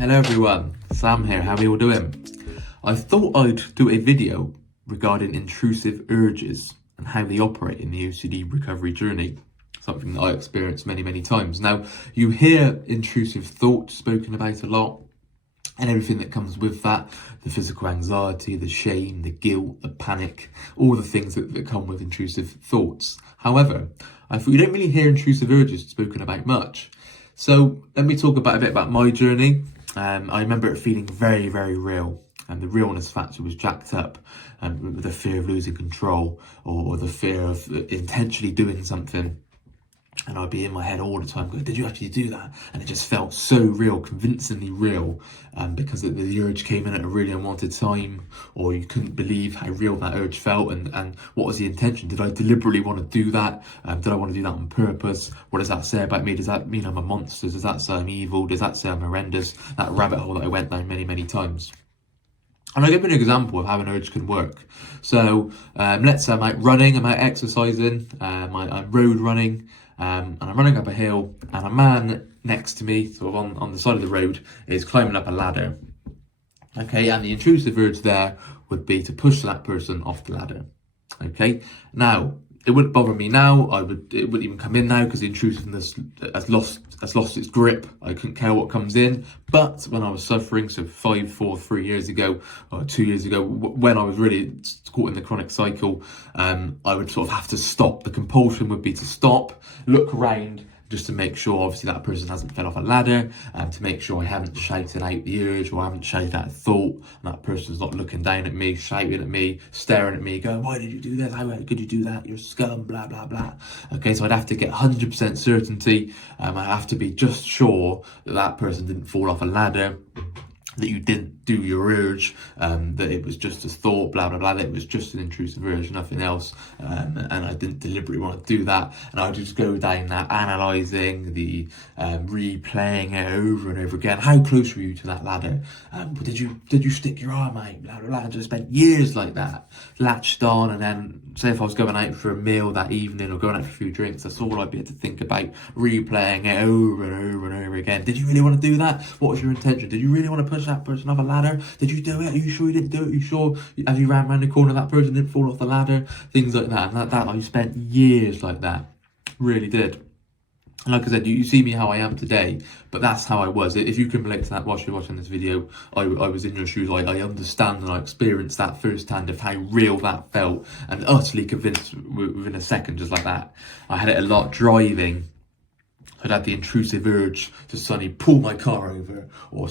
Hello everyone, Sam here, how are you all doing? I thought I'd do a video regarding intrusive urges and how they operate in the OCD recovery journey, something that I experienced many times. Now, you hear intrusive thoughts spoken about a lot and everything that comes with that, the physical anxiety, the shame, the guilt, the panic, all the things that come with intrusive thoughts. However, I thought you don't really hear intrusive urges spoken about much. So let me talk a bit about my journey. I remember it feeling very real, and the realness factor was jacked up with the fear of losing control or the fear of intentionally doing something. And I'd be in my head all the time going, did you actually do that? And it just felt so real, convincingly real, because the urge came in at a really unwanted time, or you couldn't believe how real that urge felt, and what was the intention? Did I deliberately want to do that? Did I want to do that on purpose? What does that say about me? Does that mean I'm a monster? Does that say I'm evil? Does that say I'm horrendous? That rabbit hole that I went down many times. And I'll give you an example of how an urge can work. So let's say I'm out running, I'm out exercising, I'm road running, and I'm running up a hill, and a man next to me, sort of on the side of the road, is climbing up a ladder. Okay, and the intrusive urge there would be to push that person off the ladder. Okay, now it wouldn't bother me now. It wouldn't even come in now because the intrusiveness has lost its grip. I couldn't care what comes in. But when I was suffering, so 3 years ago, or 2 years ago, when I was really caught in the chronic cycle, I would sort of have to stop. The compulsion would be to stop, look around, just to make sure, obviously, that person hasn't fell off a ladder, to make sure I haven't shouted out the urge, or I haven't shouted out a thought, and that person's not looking down at me, shouting at me, staring at me, going, why did you do this? How could you do that? You're scum, blah, blah, blah. Okay, so I'd have to get 100% certainty. I have to be just sure that that person didn't fall off a ladder, that you didn't do your urge, that it was just a thought, blah, blah, blah, that it was just an intrusive urge, nothing else, and I didn't deliberately want to do that, and I'd just go down that, analysing, the replaying it over and over again. How close were you to that ladder? Did you stick your arm out, blah, blah, blah. I just spent years like that, latched on, and then, say if I was going out for a meal that evening, or going out for a few drinks, that's all I'd be able to think about, replaying it over and over again. Did you really want to do that? What was your intention? Did you really want to push that person off a ladder? Did you do it? Are you sure you didn't do it? Are you sure as you ran around the corner that person didn't fall off the ladder? Things like that. And that I spent years like that. Really did. And like I said, you see me how I am today, but that's how I was. If you can relate to that whilst you're watching this video, I was in your shoes. I understand and I experienced that firsthand of how real that felt, and utterly convinced within a second, just like that. I had it a lot driving. I'd had the intrusive urge to suddenly pull my car over, or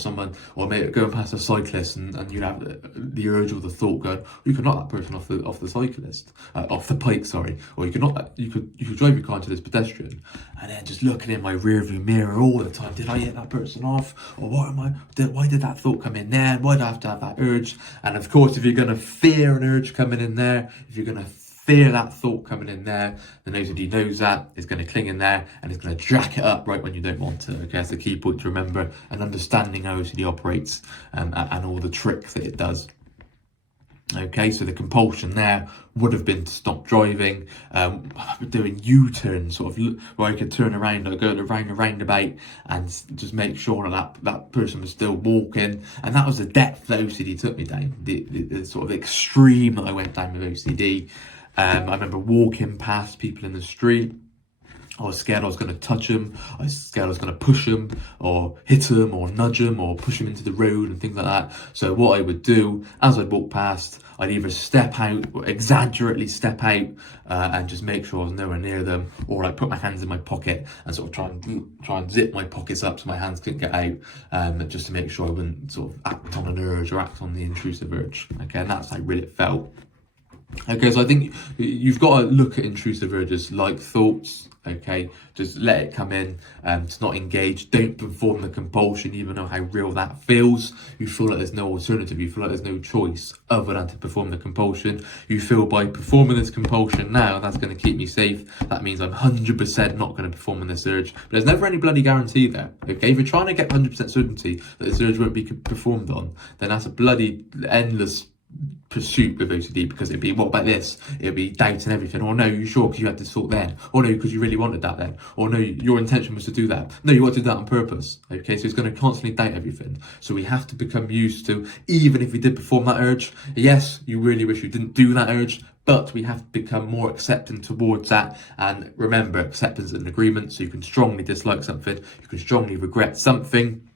maybe going past a cyclist, and you'd have the urge or the thought going, you could knock that person off the bike, sorry, or you could drive your car into this pedestrian, and then just looking in my rearview mirror all the time, did I hit that person off, or why did that thought come in there? Why do I have to have that urge? And of course, if you're going to fear an urge coming in there, if you're going to fear that thought coming in there, then OCD knows that, it's going to cling in there, and it's going to jack it up right when you don't want to. Okay, that's the key point to remember, and understanding how OCD operates, and all the tricks that it does. Okay, so the compulsion there would have been to stop driving, doing U-turns, sort of where I could turn around or go around a roundabout and just make sure that person was still walking. And that was the depth that OCD took me down, the sort of extreme that I went down with OCD. I remember walking past people in the street. I was scared I was going to touch them. I was scared I was going to push them or hit them or nudge them or push them into the road and things like that. So what I would do, as I'd walk past, I'd either step out, or exaggerately step out, and just make sure I was nowhere near them, or I'd put my hands in my pocket and sort of try and zip my pockets up so my hands couldn't get out, just to make sure I wouldn't sort of act on an urge or act on the intrusive urge. Okay, and that's how really it felt. Okay, so I think you've got to look at intrusive urges like thoughts. Okay, just let it come in, to not engage. Don't perform the compulsion, even though how real that feels. You feel like there's no alternative. You feel like there's no choice other than to perform the compulsion. You feel by performing this compulsion now, that's going to keep me safe. That means I'm 100% not going to perform in this urge. But there's never any bloody guarantee there. Okay, if you're trying to get 100% certainty that this urge won't be performed on, then that's a bloody endless pursuit with OCD, because it'd be, what about this? It'd be doubting everything. Or no, you sure because you had this thought then? Or no, because you really wanted that then? Or no, your intention was to do that. No, you want to do that on purpose. Okay, so it's going to constantly doubt everything. So we have to become used to, even if we did perform that urge, yes, you really wish you didn't do that urge, but we have to become more accepting towards that. And remember, acceptance is an agreement, so you can strongly dislike something, you can strongly regret something,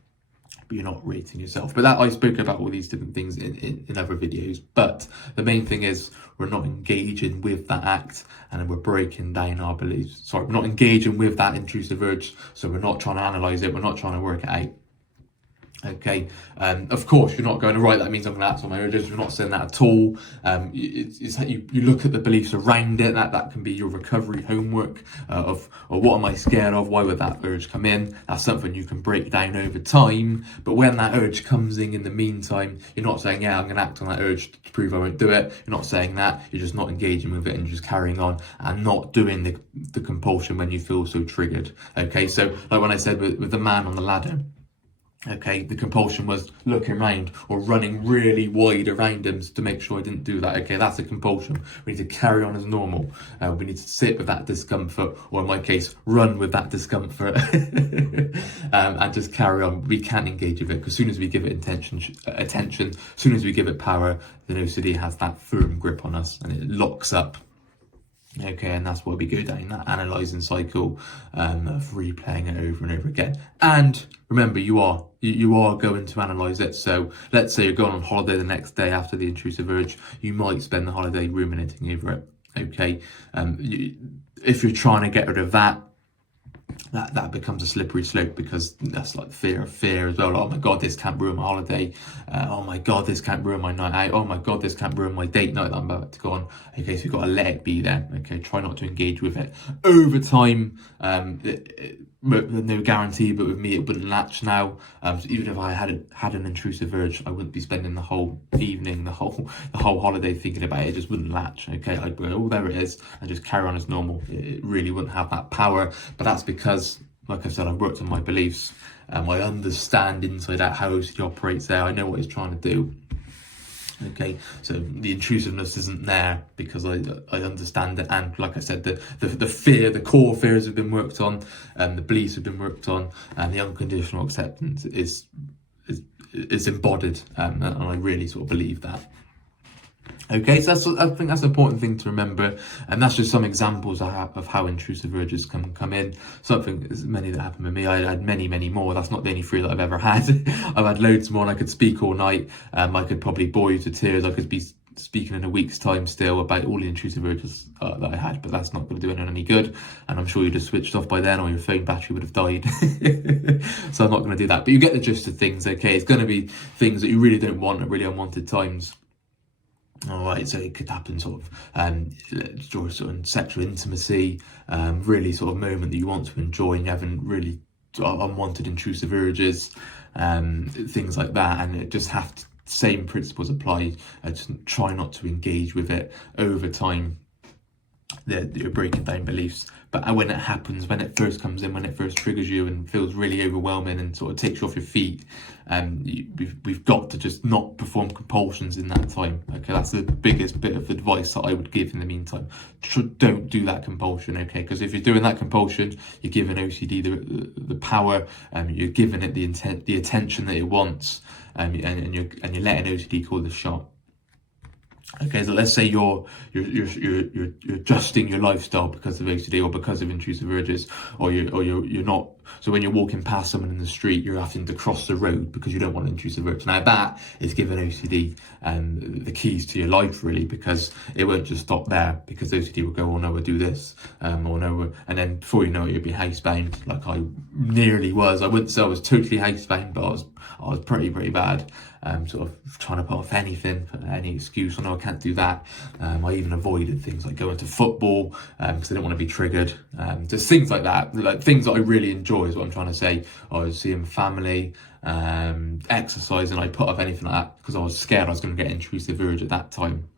but you're not rating yourself. But that, I spoke about all these different things in other videos. But the main thing is, we're not engaging with that act, and we're breaking down our beliefs. Sorry, we're not engaging with that intrusive urge, so we're not trying to analyze it, we're not trying to work it out. Okay, of course, you're not going, right, that means I'm going to act on my urges. You're not saying that at all. It's that you look at the beliefs around it. That can be your recovery homework of what am I scared of? Why would that urge come in? That's something you can break down over time. But when that urge comes in the meantime, you're not saying, yeah, I'm going to act on that urge to prove I won't do it. You're not saying that. You're just not engaging with it and just carrying on and not doing the compulsion when you feel so triggered. Okay, so like when I said with the man on the ladder, okay, the compulsion was looking around or running really wide around him to make sure I didn't do that. Okay, that's a compulsion. We need to carry on as normal. We need to sit with that discomfort, or in my case, run with that discomfort, and just carry on. We can't engage with it, because as soon as we give it attention, as soon as we give it power, then OCD has that firm grip on us and it locks up. Okay, and that's why we go down that analysing cycle of replaying it over and over again. And remember, you are going to analyse it. So let's say you're going on holiday the next day after the intrusive urge, you might spend the holiday ruminating over it. Okay, if you're trying to get rid of that becomes a slippery slope, because that's like fear of fear as well. Oh my god, this can't ruin my holiday. Oh my god, this can't ruin my night out. Oh my god, this can't ruin my date night that I'm about to go on. Okay, so you've got to let it be there. Okay, try not to engage with it. Over time, no guarantee, but with me it wouldn't latch now. So even if I had an intrusive urge, I wouldn't be spending the whole evening, the whole holiday thinking about it. It just wouldn't latch. Okay, I'd go, oh, there it is, and just carry on as normal. It really wouldn't have that power. But that's because, like I said, I've worked on my beliefs. I understand inside out how OCD operates there. I know what it's trying to do. Okay, so the intrusiveness isn't there because I understand it, and like I said, the fear, the core fears have been worked on, and the beliefs have been worked on, and the unconditional acceptance is embodied, and I really sort of believe that. Okay, so I think that's an important thing to remember, and that's just some examples of how intrusive urges can come in. Something, as many that happened with me. I had many more. That's not the only 3 that I've ever had. I've had loads more, and I could speak all night. I could probably bore you to tears. I could be speaking in a week's time still about all the intrusive urges that I had, but that's not going to do anyone any good, and I'm sure you'd have switched off by then, or your phone battery would have died. So I'm not going to do that, but you get the gist of things. Okay, it's going to be things that you really don't want at really unwanted times. All right, so it could happen sort of sexual intimacy, really sort of moment that you want to enjoy and you haven't really unwanted intrusive urges, things like that. And it just same principles apply. Just try not to engage with it over time. You're breaking down beliefs, but when it happens, when it first comes in, when it first triggers you and feels really overwhelming and sort of takes you off your feet, we've got to just not perform compulsions in that time. Okay, that's the biggest bit of advice that I would give in the meantime. Don't do that compulsion, okay? Because if you're doing that compulsion, you're giving OCD the power, you're giving it the attention that it wants, and you're letting OCD call the shot. Okay, so let's say you're adjusting your lifestyle because of OCD or because of intrusive urges, or you're not. So when you're walking past someone in the street, you're having to cross the road because you don't want an intrusive urge. Now that is giving OCD the keys to your life, really, because it won't just stop there, because OCD will go, oh no, we'll do this, or no, and then before you know it, you'll be housebound, like I nearly was. I wouldn't say I was totally housebound, but I was pretty bad. Sort of trying to put off anything, any excuse. I know I can't do that. I even avoided things like going to football because I didn't want to be triggered. Just things like that, like things that I really enjoy is what I'm trying to say. I was seeing family, exercise, and I put off anything like that because I was scared I was going to get intrusive urge at that time.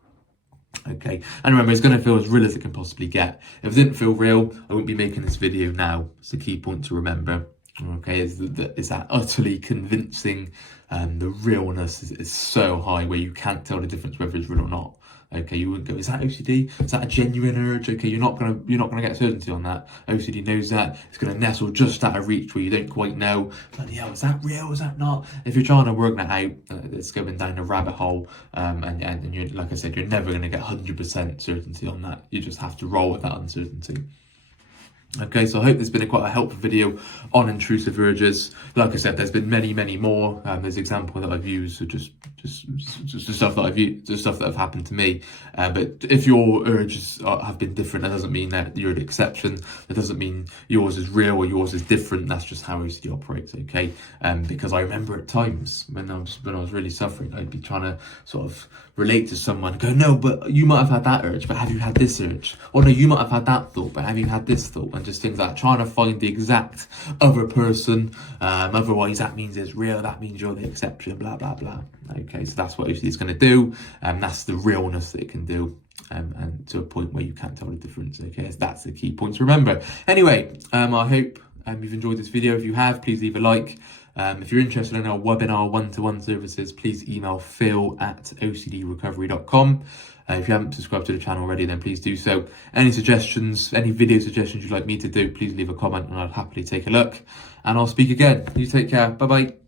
Okay, and remember, it's going to feel as real as it can possibly get. If it didn't feel real, I wouldn't be making this video now. It's a key point to remember. Okay, is that utterly convincing, the realness is so high where you can't tell the difference whether it's real or not. Okay, you wouldn't go, is that OCD? Is that a genuine urge? Okay, you're not gonna get certainty on that. OCD knows that it's gonna nestle just out of reach where you don't quite know. Bloody hell, is that real? Is that not? If you're trying to work that out, it's going down a rabbit hole. And you're, like I said, you're never gonna get 100% certainty on that. You just have to roll with that uncertainty. Okay, so I hope there's been quite a helpful video on intrusive urges. Like I said, there's been many more. There's example that I've used, so just stuff that I've used, just stuff that have happened to me. But if your urges have been different, that doesn't mean that you're an exception. That doesn't mean yours is real or yours is different. That's just how OCD operates. Okay, because I remember at times when I was really suffering, I'd be trying to sort of relate to someone and go, no, but you might have had that urge, but have you had this urge? Or no, you might have had that thought, but have you had this thought? And just things like that, trying to find the exact other person. Otherwise, that means it's real, that means you're the exception, blah, blah, blah. Okay, so that's what OCD is going to do. And that's the realness that it can do. And to a point where you can't tell the difference. Okay, so that's the key point to remember. Anyway, I hope you've enjoyed this video. If you have, please leave a like. If you're interested in our webinar one-to-one services, please email phil@ocdrecovery.com. If you haven't subscribed to the channel already, then please do so. Any suggestions, any video suggestions you'd like me to do, please leave a comment and I'll happily take a look. And I'll speak again. You take care. Bye-bye.